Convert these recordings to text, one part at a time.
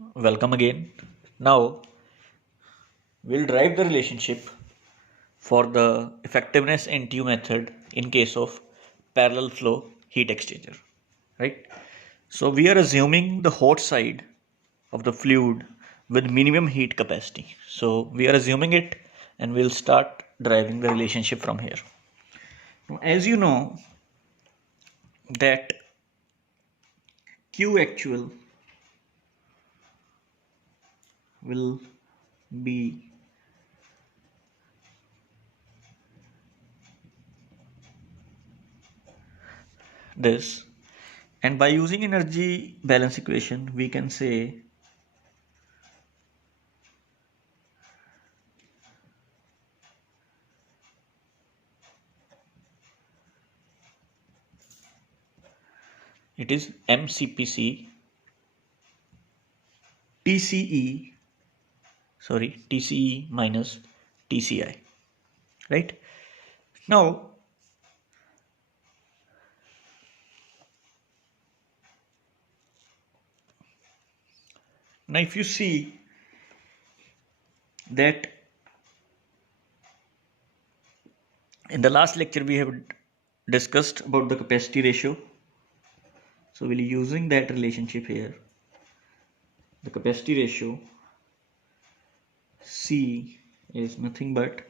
Welcome again. Now we'll derive the relationship for the effectiveness NTU method in case of parallel flow heat exchanger. Right? So we are assuming the hot side of the fluid with minimum heat capacity. So we are assuming it and we'll start deriving the relationship from here. Now, as you know that Q actual will be this, and by using energy balance equation we can say it is MCPC TCE, TCE minus TCI, right? Now if you see that in the last lecture we have discussed about the capacity ratio, so we'll be using that relationship here. The capacity ratio C is nothing but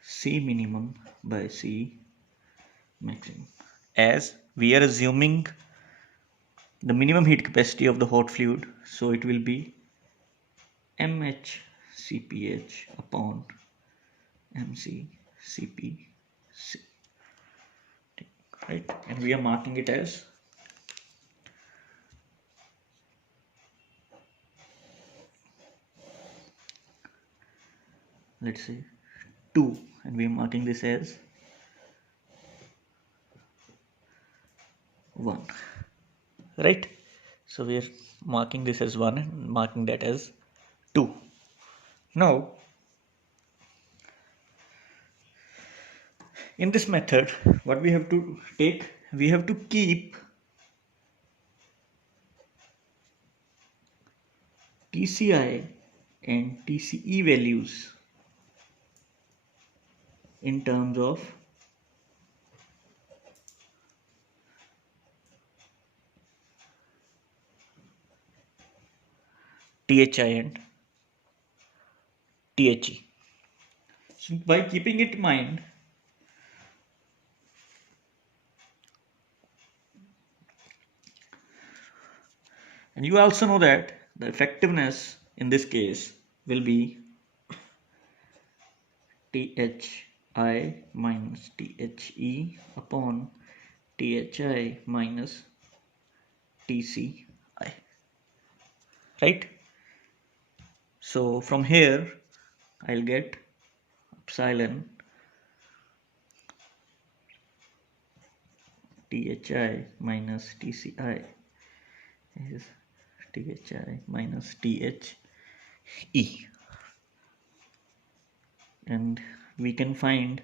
C minimum by C maximum, as we are assuming the minimum heat capacity of the hot fluid, so it will be MHCpH upon MCCpC, right? And we are marking it as let's say 2, and we are marking this as 1, right? So we are marking this as 1 and marking that as 2. Now in this method what we have to take, we have to keep TCI and TCE values in terms of THI and THE. So by keeping it in mind, and you also know that the effectiveness in this case will be THI minus THE upon THI minus TCI, right? So from here I'll get epsilon THI minus TCI is THI minus THE, and we can find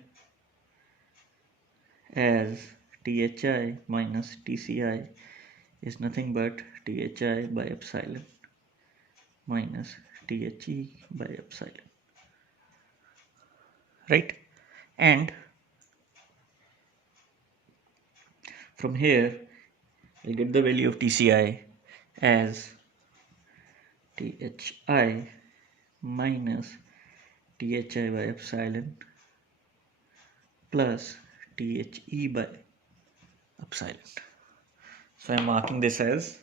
as THI minus TCI is nothing but THI by epsilon minus THE by epsilon, right? And from here I get the value of TCI as THI minus THI by epsilon plus THE by epsilon. So I'm marking this as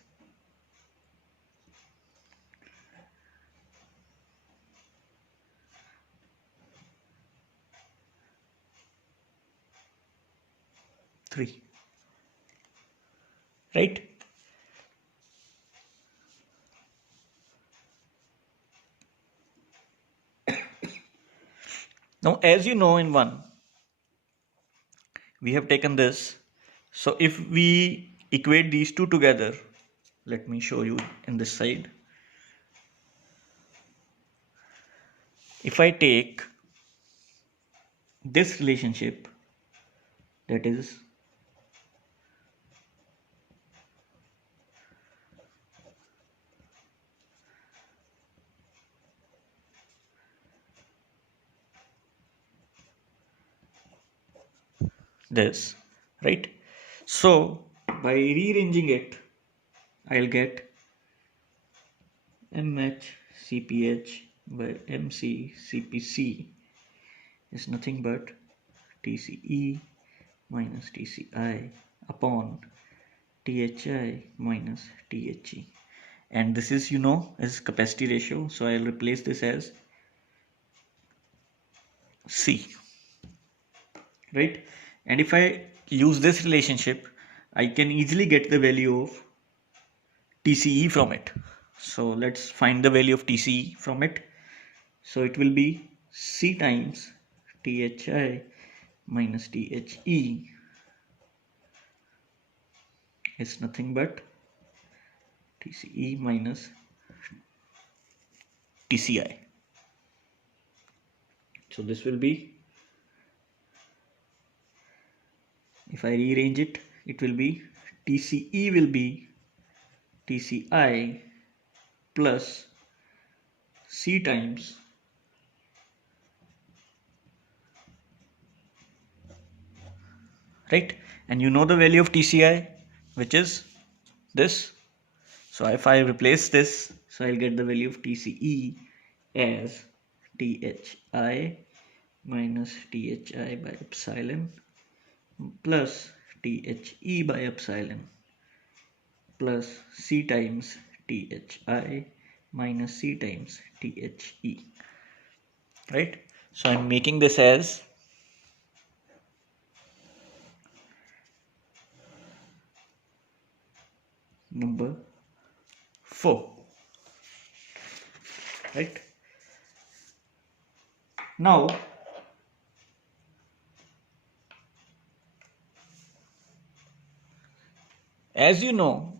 three, right? Now as you know, in one we have taken this, so if we equate these two together, let me show you in this side. If I take this relationship, that is this, right? So by rearranging it, I'll get MHCPH by MCCPC is nothing but TCE minus TCI upon THI minus THE. And this is, is capacity ratio. So I'll replace this as C, right? And if I use this relationship, I can easily get the value of TCE from it. So let's find the value of TCE from it. So it will be C times THI minus THE is nothing but TCE minus TCI. So this will be, if I rearrange it, it will be TCE will be TCI plus C times right, and you know the value of TCI, which is this. So if I replace this, so I'll get the value of TCE as THI minus THI by epsilon plus THE by epsilon plus C times THI minus C times THE, right? So I'm making this as number 4, right? Now as you know,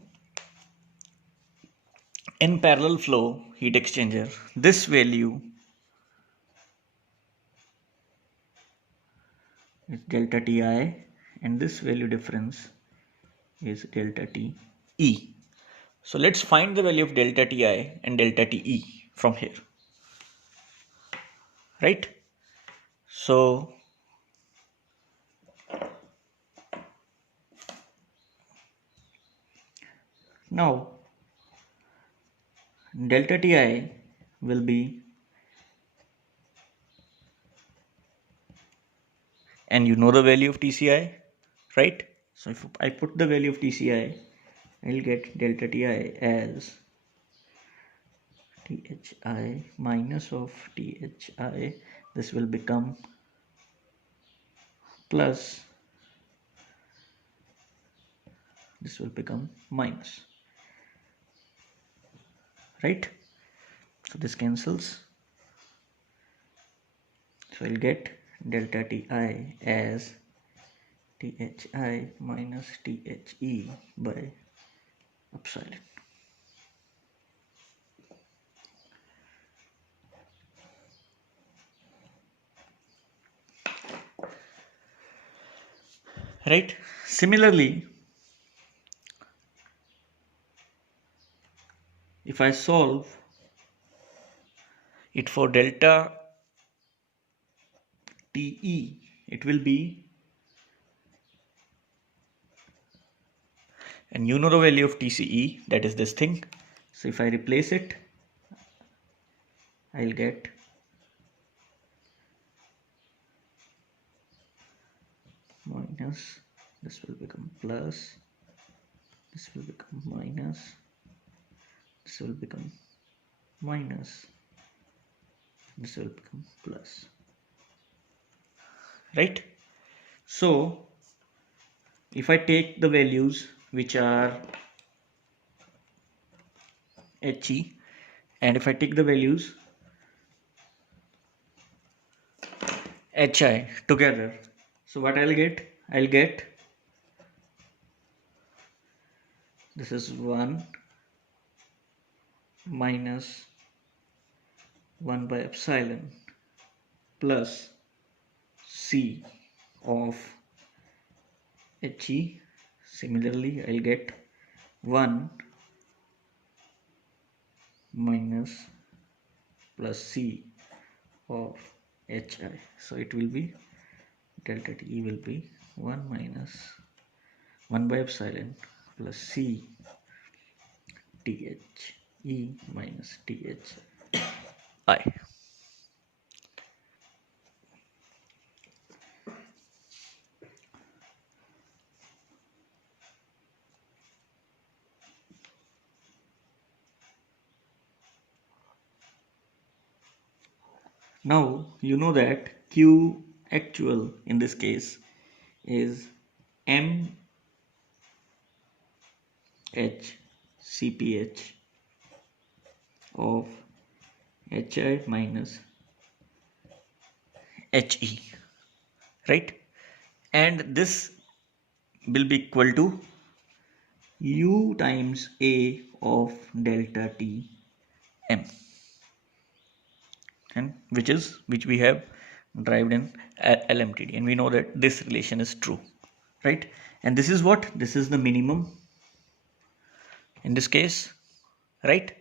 in parallel flow heat exchanger, this value is delta Ti and this value difference is delta Te. So let's find the value of delta Ti and delta Te from here, right? So now delta Ti will be, and you know the value of TCI, right? So if I put the value of TCI, I'll get delta Ti as THI minus of THI. This will become plus, this will become minus, right? So this cancels. So I'll get delta Ti as THI minus THE by epsilon. Right? Similarly, if I solve it for delta TE, it will be, and you know the value of TCE, that is this thing. So if I replace it, I'll get minus, this will become plus, this will become minus, this will become minus, this will become plus, right? So if I take the values which are He, and if I take the values Hi together, so what I'll get? I'll get, this is 1 minus 1 by epsilon plus C of He. Similarly, I'll get 1 minus plus C of Hi. So it will be, delta Te will be 1 minus 1 by epsilon plus C TH E minus TH I. Now you know that Q actual in this case is M H CPH of HI minus HE, right? And this will be equal to U times A of delta T M, and which we have derived in LMTD, and we know that this relation is true, right? And this is what? This is the minimum in this case, right?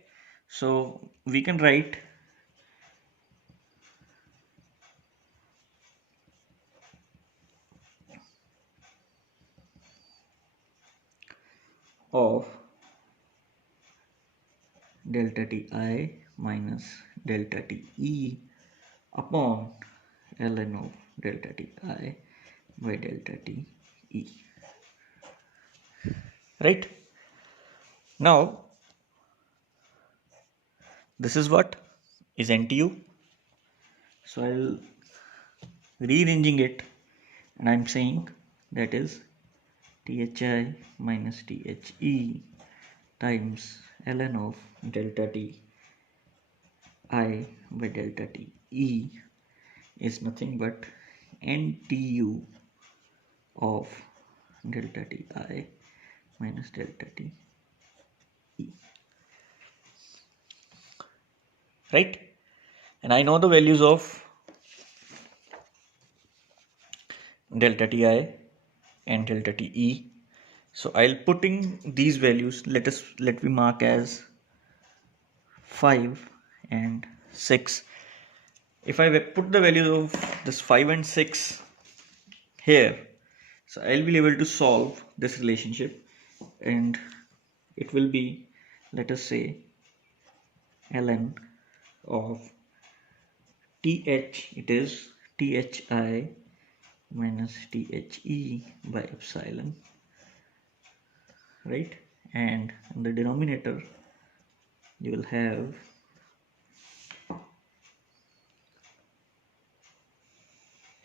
So we can write of delta Ti minus delta Te upon ln of delta Ti by delta Te, right? Now this is what is NTU. So I'll rearranging it, and I'm saying that is Thi minus The times ln of delta Ti by delta Te is nothing but NTU of delta Ti minus delta Te, right? And I know the values of delta Ti and delta Te. So I'll putting these values, let me mark as 5 and 6. If I put the values of this 5 and 6 here, so I'll be able to solve this relationship, and it will be, let us say, ln of Th, it is Thi minus The by epsilon, right? And in the denominator you will have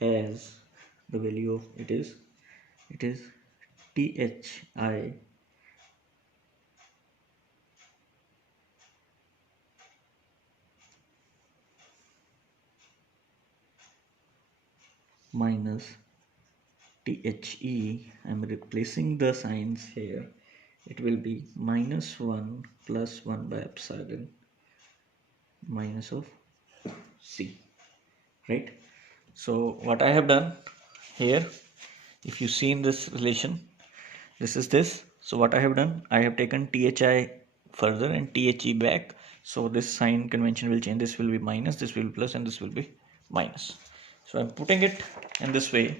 as the value of it is Thi minus The. I'm replacing the signs here. It will be minus 1 plus 1 by epsilon minus of C, right? So what I have done here, if you see in this relation, this is this. So what I have done, I have taken Thi further and The back. So this sign convention will change. This will be minus, this will be plus, and this will be minus. So I'm putting it in this way.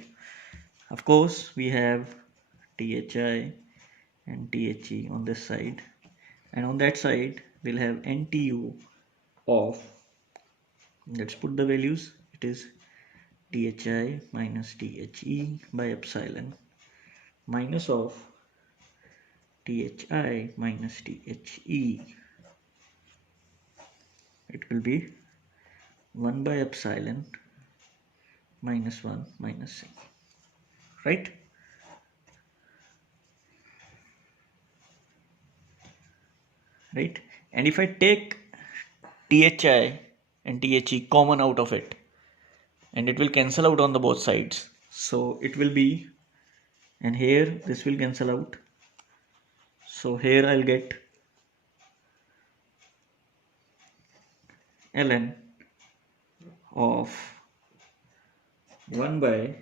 Of course, we have Thi and The on this side, and on that side we'll have NTU of, let's put the values, it is Thi minus The by epsilon minus of Thi minus The. It will be 1 by epsilon minus 1 minus C, right? Right? And if I take Thi and The common out of it, and it will cancel out on the both sides, so it will be, and here this will cancel out, so here I'll get ln of 1 by,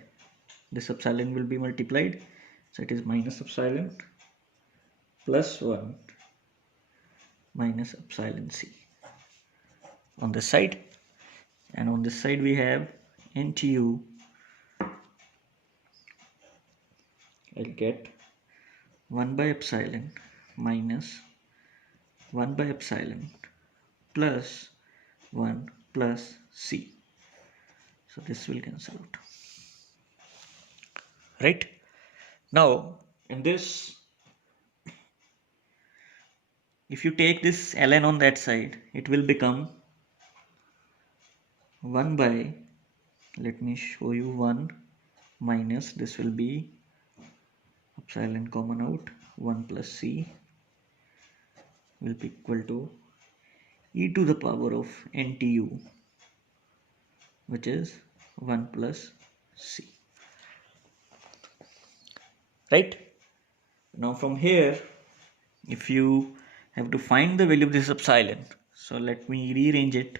this epsilon will be multiplied, so it is minus epsilon plus 1 minus epsilon C on this side, and on this side we have NTU I'll get 1 by epsilon minus 1 by epsilon plus 1 plus c. So this will cancel out. Right? Now, in this, if you take this ln on that side, it will become 1 by, let me show you 1 minus, this will be epsilon common out, 1 plus c will be equal to e to the power of NTU, which is 1 plus c. Right? Now from here, if you have to find the value of this epsilon, so let me rearrange it.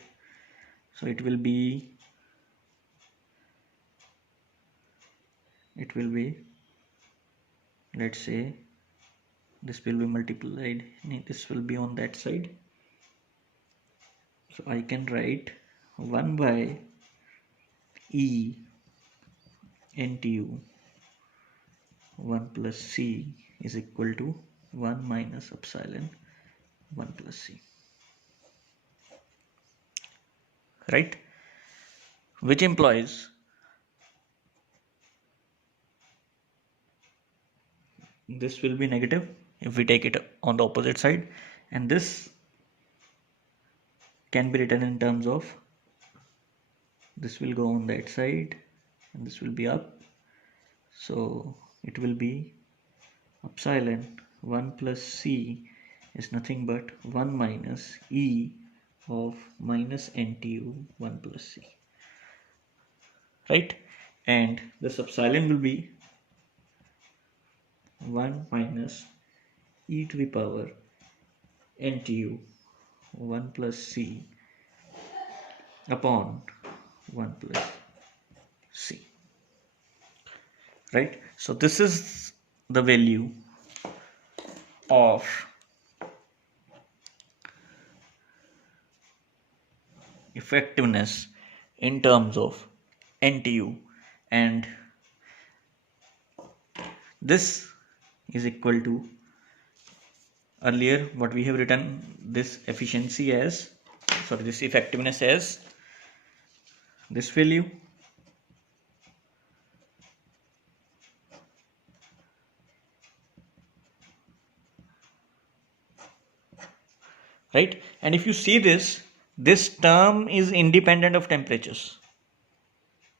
So it will be let's say this will be multiplied, this will be on that side. So I can write 1 by E NTU 1 plus C is equal to 1 minus epsilon 1 plus C. Right? Which implies this will be negative if we take it on the opposite side, and this can be written in terms of this will go on that side and this will be up, so it will be epsilon 1 plus c is nothing but 1 minus e of minus NTU 1 plus c. Right? And this epsilon will be 1 minus e to the power NTU 1 plus c upon 1 plus c. Right? So this is the value of effectiveness in terms of NTU, and this is equal to, earlier what we have written this efficiency as, sorry, this effectiveness as this value, right? And if you see this term is independent of temperatures.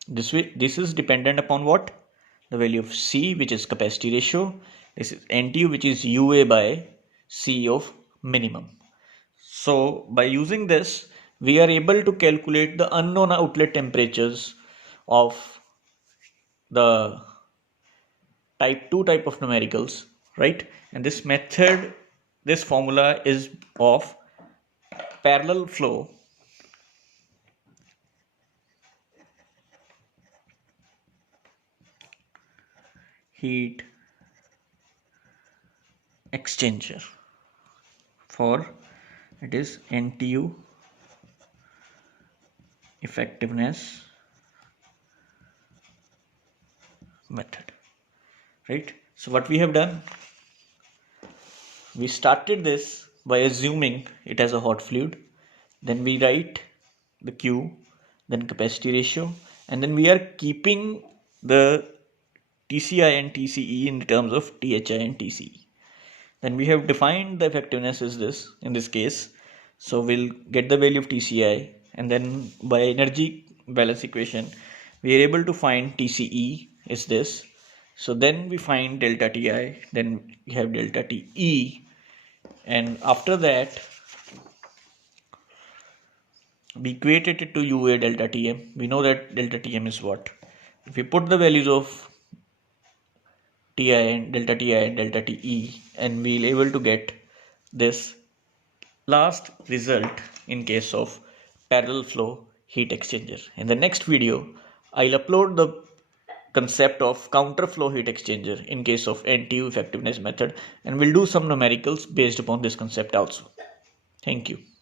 This is dependent upon what? The value of C, which is capacity ratio. This is NTU, which is UA by C of minimum. So by using this, we are able to calculate the unknown outlet temperatures of the type of numericals, right? And this method, this formula is of parallel flow heat exchanger, for it is NTU effectiveness method. Right? So what we have done, we started this by assuming it as a hot fluid, then we write the Q, then capacity ratio, and then we are keeping the TCI and TCE in terms of THI and TCE. Then we have defined the effectiveness is this in this case. So we'll get the value of TCI, and then by energy balance equation we are able to find TCE is this. So then we find delta TI, then we have delta TE, and after that we equated it to UA delta TM. We know that delta TM is what? If we put the values of TI and delta TE, and we'll able to get this last result in case of parallel flow heat exchanger. In the next video, I'll upload the concept of counter flow heat exchanger in case of NTU effectiveness method, and we'll do some numericals based upon this concept also. Thank you.